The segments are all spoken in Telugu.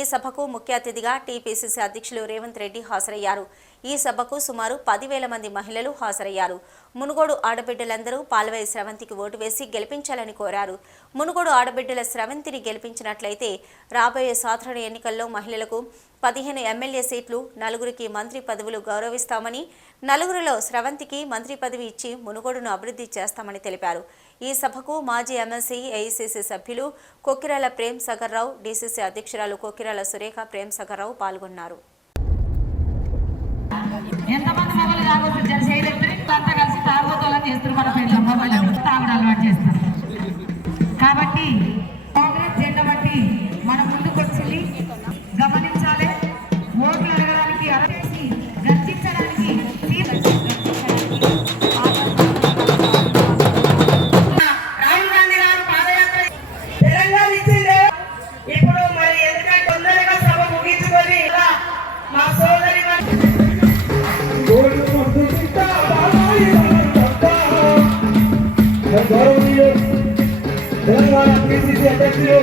ఈ సభకు ముఖ్య అతిథిగా టీపీసీసీ అధ్యక్షులు రేవంత్ రెడ్డి హాజరయ్యారు. ఈ సభకు సుమారు పదివేల మంది మహిళలు హాజరయ్యారు. మునుగోడు ఆడబిడ్డలందరూ పాల్వై స్రవంతికి ఓటు వేసి గెలిపించాలని కోరారు. మునుగోడు ఆడబిడ్డల స్రవంతిని గెలిపించినట్లయితే రాబోయే సాధారణ ఎన్నికల్లో మహిళలకు పదిహేను ఎమ్మెల్యే సీట్లు నలుగురికి మంత్రి పదవులు గౌరవిస్తామని నలుగురిలో స్రవంతికి మంత్రి పదవి ఇచ్చి మునుగోడును అభివృద్ధి చేస్తామని తెలిపారు. ఈ సభకు మాజీ ఎమ్మెల్సీ ఏఐసీసీ సభ్యులు కొక్కిరాల ప్రేమ్ సగర్రావు డీసీసీ అధ్యక్షురాలు కొక్కిరాల సురేఖ ప్రేమ్ సగర్రావు పాల్గొన్నారు. కాబట్టి ఇప్పుడు మరి ఎందుకంటే తొందరగా సభ ముగించుకొని మా సోదరి తెలంగాణ పిసిసి అధ్యక్షులు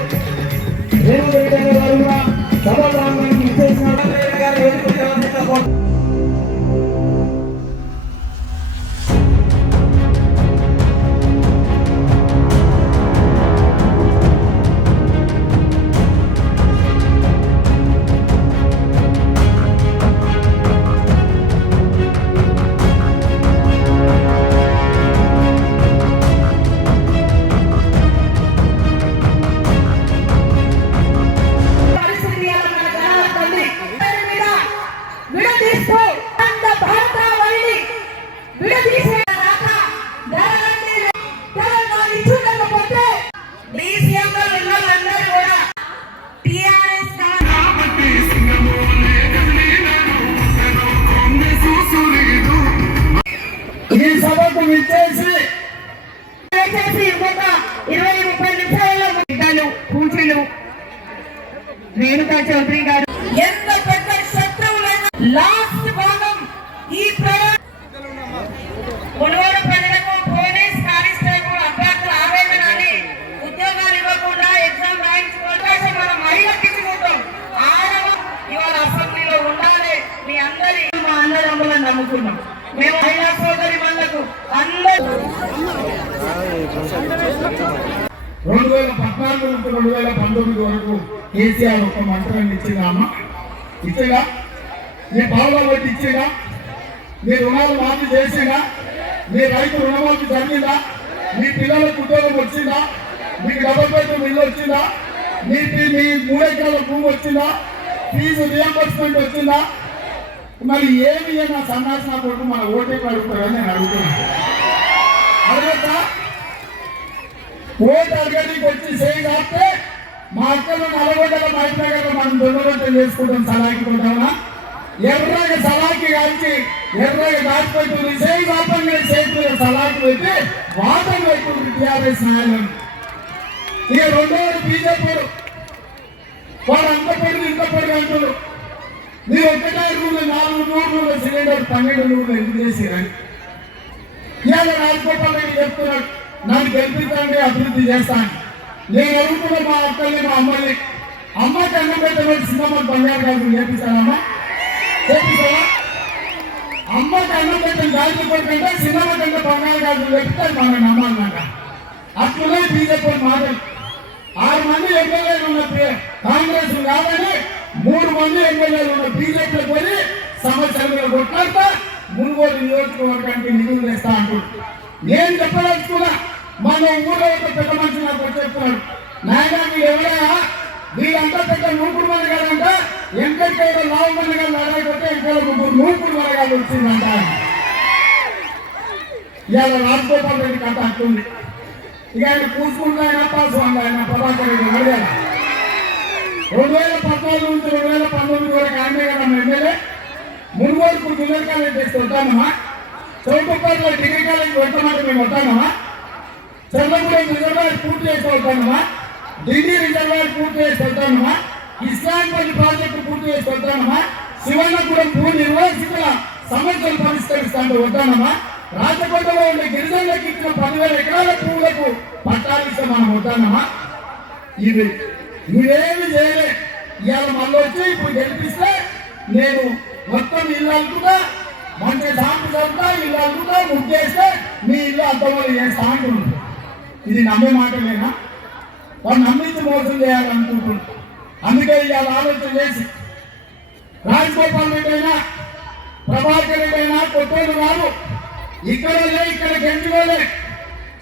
రేవంత్ రెడ్డి గారు కూడా సభ DCM లో ఉన్న వాళ్ళందరూ కూడా TRS గా ఈ సభకు విచ్చేసి ఇంకొక ఇరవై ముప్పై నిమిషాలలో రేణుకా చౌదరి గారు కేసీఆర్ ఒక మంత్రాన్ని ఇచ్చిందామా ఇచ్చిందా? మీ పావుల పెట్టి ఇచ్చేగా నీ రుణాలు మాఫీ చేసేగా నీ రైతు రుణమాఫీ జరిగిందా? మీ పిల్లలకు ఉద్యోగం వచ్చిందా? మీకు డబల్ బెడ్రూమ్ ఇల్లు వచ్చిందా? మీ పి- మీ మూడెకరాల భూమి వచ్చిందా? ఫీజు రియంబర్స్మెంట్ వచ్చిందా? మరి ఏమి నా సన్నాసిన కొడుకు మన ఓటే అడుగుతారని నేను అడుగుతున్నాను అడగచ్చా ఓటు అడగడానికి వచ్చి చేయి మా అక్కలు నలగొండల మా మనం దొంగలొట్టలు చేసుకుంటాం సలాకి కొంటామా ఎర్రగ సలాకి కాల్చి ఎర్రగ దాచిపెట్టుంది చేయి చేతులు సలాకి పెట్టి వాతం పెట్టుకుంటుంది టీఆర్ఎస్ నాయకులు. ఇక రెండోది బీజేపీ. వాడు అంత పడి ఇంత పడి అంటారు మీరు ఒక్కటే రూలు నాలుగు నూరు సిలిండర్ పన్నెండు నూరు ఎందుకు చేసిరని ఇవాళ రాజగోపాల్ రెడ్డి చెప్తున్నాడు. నన్ను గెలిపించండి అభివృద్ధి చేస్తాను. నేను అడుగుతున్న మా అక్కల్ని మా అమ్మల్ని అమ్మ కన్ను పెట్టమని సినిమా బంగారు గారు చేపిస్తానమ్మా చేపిస్తావా అమ్మ కన్ను పెట్టిన గాలి కొడుకుంటే సినిమా కంటే బంగారు గారు చెప్తారు మన నమ్మాలన్నమాట అట్లనే బీజేపీ మాటలు ఆరు మంది ఎమ్మెల్యేలు ఉన్న కాంగ్రెస్ కాదని మూడు మంది ఎమ్మెల్యేలు ఉన్న బీజేపీ పోయి సమస్యలు మీద కొట్లాడతా మునుగోడు నియోజకవర్గానికి నిధులు తెస్తా అంటున్నారు. నేను చెప్పదలుచుకున్నా మన ఊళ్ళో ఒక పెద్ద మనిషి నాకు వచ్చేస్తున్నాడు నాయన మీరు ఎవరా వీళ్ళంతా పెద్ద నూపుడు మంది కాదంట. ఎంకటికైనా లావు మంది గారు లడాయిపోతే ఇంకో ముగ్గురు నూపుడు మంది గారు వచ్చిందంట. ఇవాళ రాజగోపాల్ రెడ్డి కథ అట్టుంది ఇక ఆయన కూర్చుకుంటే ఆయన పాసు ఆయన ప్రభాకర్ రెడ్డి అడిగారు రెండు వేల పద్నాలుగు నుంచి రెండు వేల పంతొమ్మిది వరకు ఆమె కదా మన ఎమ్మెల్యే. మునుగోడుకు జూనియర్ కాలేజ్ తెచ్చి వద్దామా? చౌటుపల్లిలో డిగ్రీ కాలేజ్ పెట్టమంటే మేము వద్దామా? చంద్రగూడెం రిజర్వాయర్ పూర్తి చేసి వద్దామా ఢిల్లీ రిజర్వాయర్ పూర్తి చేసి వద్దామా ఇస్లాంపల్లి ప్రాజెక్టు పూర్తి చేసి వద్దామా శివన్నగూడెం భూ నిర్వాసితుల సమస్యలు పరిష్కరిస్తాను వద్దానమ్మా రాజకోటలో ఉండే గిరిజనులకు ఇచ్చిన పదివేల ఎకరాల భూములకు పట్టాలిస్తే మనం వద్దానమ్మా ఇది నువ్వేమి చేయలే. ఇవాళ మళ్ళీ వచ్చి ఇప్పుడు గెలిపిస్తే నేను మొత్తం ఇల్లు అనుకుంటా మంచి శాంతి చదువుతా ఇల్లు అనుకుంటా ముగ్గేస్తే మీ ఇల్లు అర్థమని చేస్తా అంటున్నాను ఇది నమ్మే మాటలేనా? వాళ్ళు నమ్మించి మోసం చేయాలనుకుంటున్నారు అందుకే ఇవాళ ఆలోచన చేసి రాజగోపాల్ రెడ్డి అయినా ప్రభాకర్ రెడ్డి అయినా కొట్టేది కాదు. ఇక్కడ లే ఇక్కడ గెంచుకోలే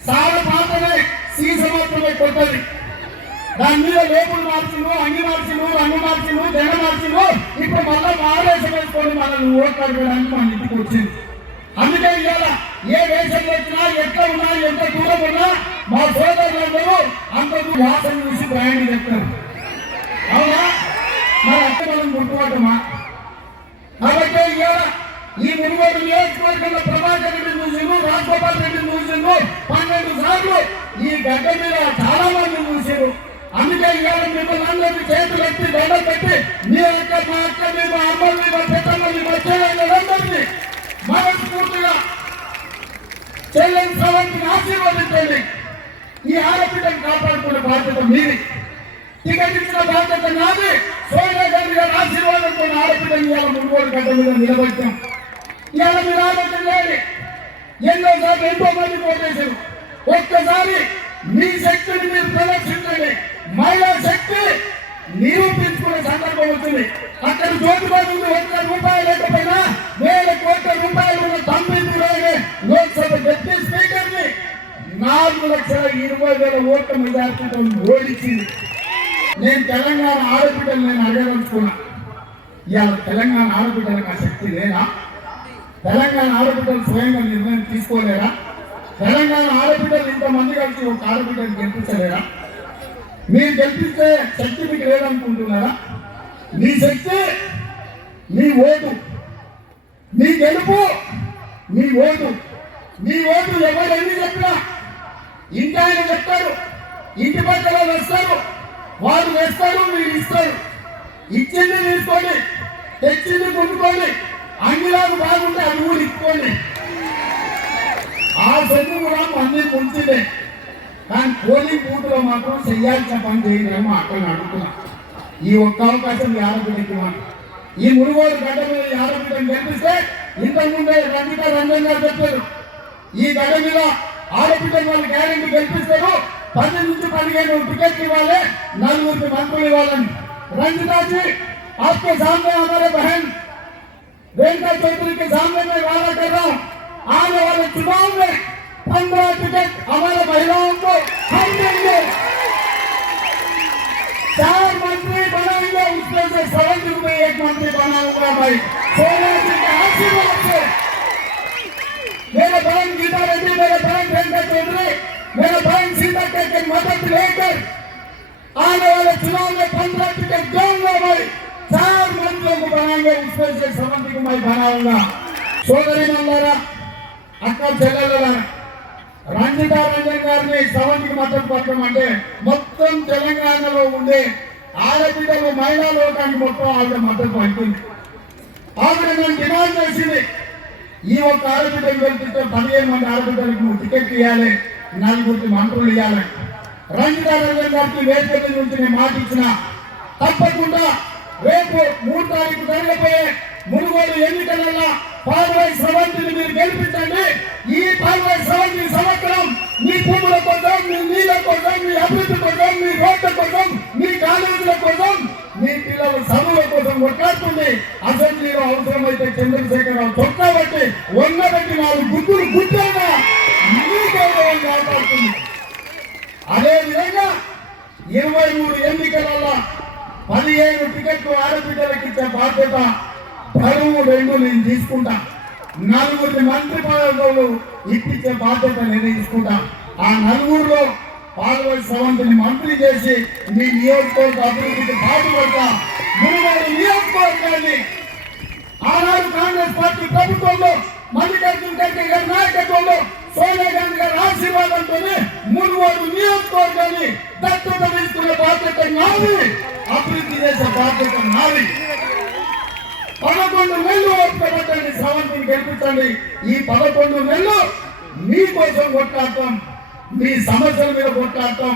సార పాత్రమే సీసమాత్రమే కొట్టది. దాని మీద లేపులు మార్చిను అంగి మార్చిను రంగు మార్చిను జన మార్చిను ఇప్పుడు మళ్ళీ మారేసం వేసుకొని మనల్ని ఓట్లాడడానికి మన ఇంటికి వచ్చింది. అందుకే ఇవాళ ఏ దేశంలో వచ్చినా ఎక్కడ ఉన్నా ఎంత దూరం ఉన్నా మా సోదరులందరూ అందరూ దూరం వాసన చూసి ప్రయాణం చెప్తారు అవునా? మన అక్కడ గుర్తుపట్టమా? కాబట్టి ఇవాళ ఈ మునుగోడు నియోజకవర్గంలో ప్రభాకర్ రెడ్డి చూసిండు రాజగోపాల్ రెడ్డి చూసిండు పన్నెండు సార్లు ఈ గడ్డ మీద చాలా మంది చూసారు అందుకే ఇవాళ మిమ్మల్ని అందరినీ చేతులు ఎత్తి దండ పెట్టి మీ యొక్క మా అక్క మీ మా అమ్మల్ని మా పెద్దమ్మల్ని మా చెల్లెళ్ళందరినీ మనస్ఫూర్తిగా చెల్లెని సవంతిని ఆశీర్వదించండి. ఈ ఆడపిల్లని కాపాడుకునే బాధ్యత మీది. టికెట్ ఇచ్చిన బాధ్యత నాది. సోనియా గాంధీ గారి ఆశీర్వాదంతో ఆడపిల్లని ఇవాళ మునుగోడు గడ్డ మీద నిలబెట్టాం. ఇవాళ మీరు ఆలోచన చేయండి ఎన్నోసార్లు ఎంతో మంది ఓటేశారు ఒక్కసారి మీ శక్తిని మీరు ప్రదర్శించండి. మహిళా శక్తి నిరూపించుకునే సందర్భం వచ్చింది. అక్కడ జోటుబాటు వంద రూపాయలు లేకపోయినా వేల కోట్ల రూపాయలు ఉన్న తొమ్మిదిలోనే లోక్సభ డిప్యూటీ స్పీకర్ని నాలుగు లక్షల ఇరవై వేల ఓట్ల మెజార్టీతో ఓడించింది నేను తెలంగాణ ఆడబిడ్డలు నేను అడగదలుచుకున్నా. ఇవాళ తెలంగాణ ఆడబిడ్డలకు ఆ శక్తి లేదా? తెలంగాణ ఆడబిడ్డలు స్వయంగా నిర్ణయం తీసుకోలేరా? తెలంగాణ ఆడబిడ్డలు ఇంతమంది కలిసి ఒక ఆడబిడ్డను గెలిపించలేరా? మీరు గెలిపిస్తే శక్తి మీకు లేదనుకుంటున్నారా? మీ శక్తి మీ ఓటు మీ గెలుపు మీ ఓటు. మీ ఓటు ఎవరు ఎన్ని చెప్పినా ఇంటి ఆయన చెప్తారు ఇంటి పక్కన వేస్తారు. వారు వేస్తారు మీరు ఇస్తారు. ఇచ్చింది తీసుకోండి తెచ్చింది కొనుక్కోండి. అంగిలాలు బాగుంటే అది కూడా ఇచ్చుకోండి. ఆ సొమ్ము కూడా మంది ముంచిందే. కానీ పోలింగ్ బూత్లో మాత్రం చెయ్యాల్సిన పని చేయలేమో అక్కడ అడుగుతున్నా ఈ ఒక్క అవకాశం ఈ మాట ఈ మునుగోడు గడ్డ మీద ఈ కనిపిస్తే ఇంతకుముందే రంజిత రంజన్ గారు చెప్పారు. ఈ గడ్డ మీద ఆడపిల్లని వాళ్ళు గ్యారెంటీ గెలిపిస్తారు పది నుంచి పదిహేను టికెట్లు ఇవ్వాలి నలుగురికి మంత్రులు ఇవ్వాలని రంజితాజీ आपके सामने हमारे बहन रेणुका चौधरी के सामने मैं वादा कर रहा हूँ आने वाले चुनाव में पंद्रह टिकट हमारे महिलाओं को हम देंगे चार मंत्री बनाएंगे उसमें से सेवेंटी रुपए एक मंत्री बनाऊंगा भाई सोनिया जी के आशीर्वाद से मेरे बहन गीता रेड्डी मेरे बहन మద్దతు లేకర్ ఆడవాళ్ళ చುನಾವಣೆ పంచాయతీకి దొంగమై మంది ఒక బలంగా విశ్లేషణ సమంతికి మై బలంగా సోదరి మందర అక్క చెల్లెల రంజితా రంజన్ గారిని సమంతికి మద్దతు పట్టడం అంటే మొత్తం తెలంగాణలో ఉండే ఆడబిడ్డలు మహిళా లోకానికి మొత్తం ఆవిడ మద్దతు పట్టింది ఆవిడ నేను డిమాండ్ చేసింది ఈ ఒక్క ఆడబిడ్డలు వెళ్తుంటే పదిహేను మంది ఆడబిడ్డలకు టికెట్ ఇవ్వాలి నలుగురికి మంత్రులు ఇవ్వాలంటే రంజితా రంజన్ గారికి వేదిక నుంచి నేను మాట ఇచ్చిన తప్పకుండా రేపు మూడు తారీఖు జరగబోయే మునుగోడు ఎన్నికలలో పాల్వై స్రవంతిని మీరు గెలిపించండి. ఈ పాల్వై స్రవంతి సంవత్సరం మీ భూముల కోసం మీ నీళ్ళ కోసం మీ అభివృద్ధి కోసం మీ రోడ్ల కోసం మీ కాలేజీల కోసం మీ పిల్లల చదువుల కోసం కొట్లాడుతుంది. అసెంబ్లీలో అవసరమైతే చంద్రశేఖర్ రావు తొక్కబట్టి వందబెట్టి నాలుగు గుర్తులు గుర్తుగా మీ గౌరవం కాపాడుతుంది అదే విధంగా ఇరవై మూడు ఎన్నికలలో పదిహేను టికెట్లు ఆడబిడ్డలకు ఇచ్చే బాధ్యత బరువు రెండు నేను తీసుకుంటా. నలుగురి మంత్రి పదవులు ఇప్పించే బాధ్యత నేను తీసుకుంటా. ఆ నలుగురిలో పాల్గొని సవంతిని మంత్రి చేసి మీ నియోజకవర్గ అభివృద్ధికి బాధపడతా మునుగోడు నియోజకవర్గాన్ని. ఆనాడు కాంగ్రెస్ పార్టీ బాధ్యత నాది అభివృద్ధి చేసే బాధ్యత నాది. పదకొండు నెలలు ఓపికపట్టండి సవంతిని గెలిపించండి. ఈ పదకొండు నెలలు మీకోసం కొట్లాడటం మీ సమస్యల మీద కొట్లాడటం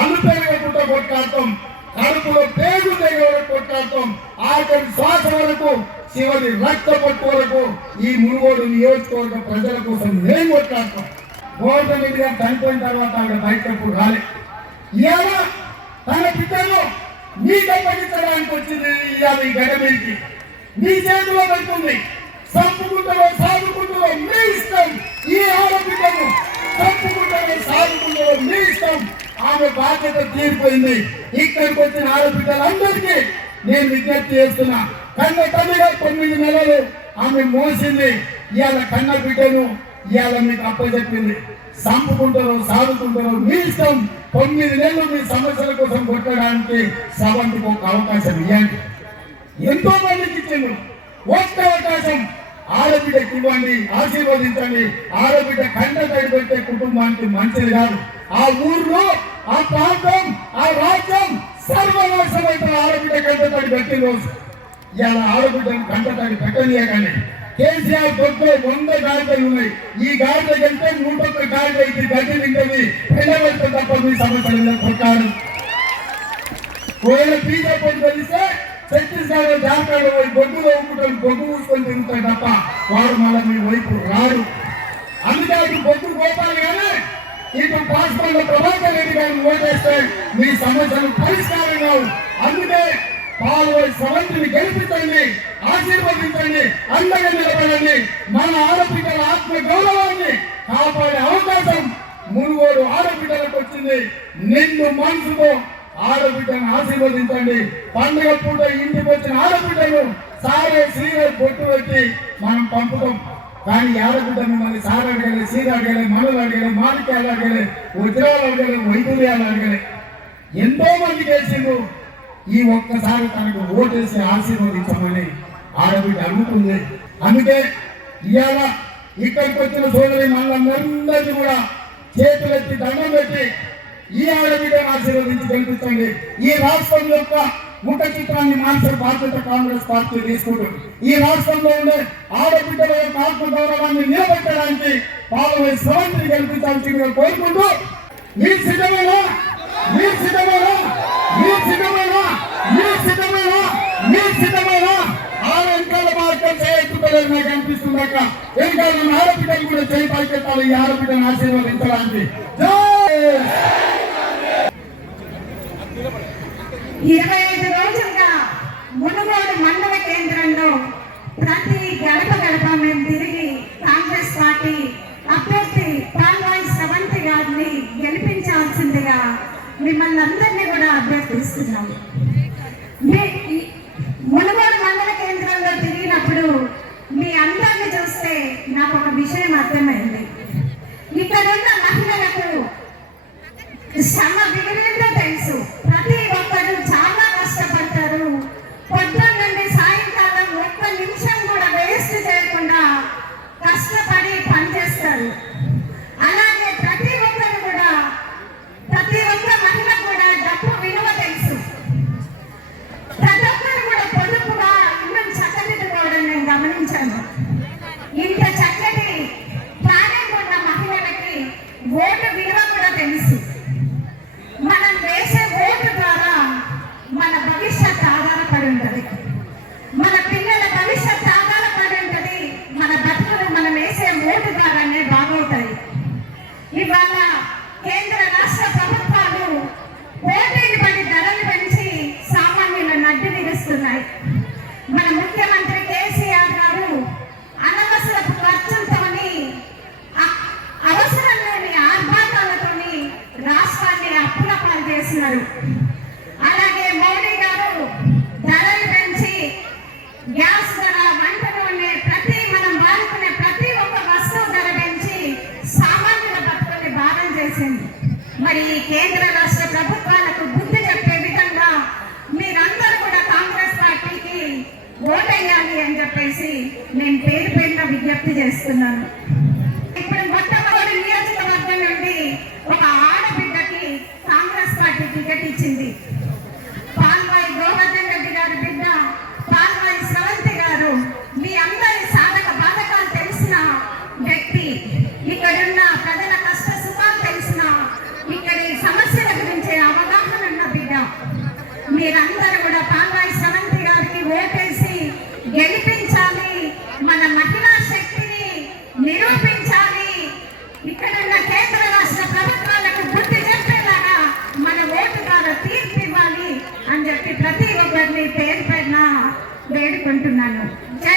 అలుపెరగకుండా కొట్లాడటం కడుపులో పేగు దగ్గర వరకు కొట్లాడతాం. ఆఖరి శ్వాస వరకు చివరి రక్త పట్టు వరకు ఈ మునుగోడు నియోజకవర్గ ప్రజల కోసం నేను కొట్లాడతాం? గోవర్ధన్ రెడ్డి గారు చనిపోయిన తర్వాత ఆవిడ బయటకు రాలే. ఇవాళ తన బిడ్డను మీకు అప్పగించడానికి వచ్చింది ఇవాళ ఈ గడ మీదకి. మీ చేతిలో పెడుతుంది సంపుకుంటలో సాగుకుంటలో మీ ఇష్టం. ఈ ఆడబిడ్డను సంపుకుంటలో సాగుకుంటలో మీ ఇష్టం. ఆమె బాధ్యత తీరిపోయింది. ఇక్కడికి వచ్చిన ఆడబిడ్డలందరికీ నేను విజ్ఞప్తి చేస్తున్నా. కన్న తల్లిగా తొమ్మిది నెలలు ఆమె మోసింది. ఇవాళ కన్న బిడ్డను ఇవాళ మీకు అప్పచెప్పింది. సంపుకుంటారో సాగుకుంటారో మీ ఇష్టం. తొమ్మిది నెలలు మీ సమస్యల కోసం కొట్టడానికి సభకు ఒక అవకాశం ఇవ్వండి. ఎంతో మందికి ఇచ్చిండు. ఒక్క అవకాశం. ఆడబిడ్డకి ఇవ్వండి ఆశీర్వదించండి. ఆడబిడ్డ కంట తడిపెట్టే కుటుంబానికి మంచిది కాదు. ఆ ఊర్లో ఆ ప్రాంతం ఆ రాజ్యం సర్వనాశమైతే ఆడబిడ్డ కంట తడి పెట్టిన రోజు. ఇలా ఆడబిడ్డను కంట తడి పెట్టనీయకండి. కేసీఆర్ దొడ్లో వంద గాడిదలు ఉన్నాయి. ఈ గాడిద కంటే నూట ఒక్క గాడిద ఇది గడ్డి తింటుంది. పిల్లలతో తప్ప మీ సమస్యలు కొట్టాడు. ఒకవేళ బీజేపీ తెలిస్తే ఛత్తీస్గఢ్ జార్ఖండ్ పోయి గొడ్డు వేసుకుంటాడు గొడ్డు మూసుకొని తిరుగుతాడు తప్ప వాడు మళ్ళీ మీ వైపు రాడు. అందుకే ఇటు గొడ్డు గోపాలు కానీ ఇటు పాస్పోర్ట్ ప్రభాకర్ రెడ్డి గారిని ఓటేస్తే మీ సమస్యలు పరిష్కారం కావు. అందుకే పాల్వై సవంతిని గెలిపించండి ఆశీర్వదించండి అండగా నిలబడండి. మన ఆడపిల్లల ఆత్మ గౌరవాన్ని కాపాడే అవకాశం మునుగోడు ఆడబిడ్డలకు వచ్చింది. నిన్ను మనసుతో ఆడబిడ్డను ఆశీర్వదించండి. పండుగ పూట ఇంటికి వచ్చిన ఆడబిడ్డను సారే శ్రీరే బొట్టు పెట్టి మనం పంపుతాం. కానీ ఆడబిడ్డ మిమ్మల్ని సార్ అడగలే సీర అడగలే మనలు అడగలే మామిడికాయలు అడగలే ఉద్యోగాలు అడగలే వైద్యులు అడగలే. ఎంతో మంది చేసిండు ఈ ఒక్కసారి తనకు ఓటేసి ఆశీర్వదించమని ఆడబిడ్డ అడుగుతుంది. అందుకే ఇవాళ ఇక్కడికి వచ్చిన సోదరి మనందరినీ కూడా చేతులెత్తి దండం పెట్టి ఈ ఆడబిడ్డను ఆశీర్వదించి గెలిపించండి ఈ రాష్ట్రం యొక్క ముఖ చిత్రాన్ని మార్చే బాధ్యత కాంగ్రెస్ పార్టీ తీసుకుంటుంది. ఈ రాష్ట్రంలో ఉండే ఆడబిడ్డల యొక్క ఆత్మ గౌరవాన్ని నిలబెట్టడానికి పాలవై స్రవంతిని గెలిపించాల్సిందిగా కోరుకుంటూ మీరు సిద్ధమేనా పట్ల అక్క వెంకాల మన ఆడబిడ్డలు కూడా చేయి పైకెత్తాలి ఈ ఆడబిడ్డను ఆశీర్వదించడానికి. ఇరవై ఐదు రోజులుగా మునుగోడు మండల కేంద్రంలో ప్రతి గడప గడప మేము తిరిగి కాంగ్రెస్ పార్టీ అభ్యర్థి పాల్వాయి స్రవంతి గారిని గెలిపించాల్సిందిగా మిమ్మల్ని అందరినీ కూడా అభ్యర్థిస్తున్నాము. ¡Gracias! మరి కేంద్ర రాష్ట్ర ప్రభుత్వాలకు బుద్ధి చెప్పే విధంగా మీరందరూ కూడా కాంగ్రెస్ పార్టీకి ఓటేయాలి అని చెప్పేసి నేను పేరు పేరున విజ్ఞప్తి చేస్తున్నాను.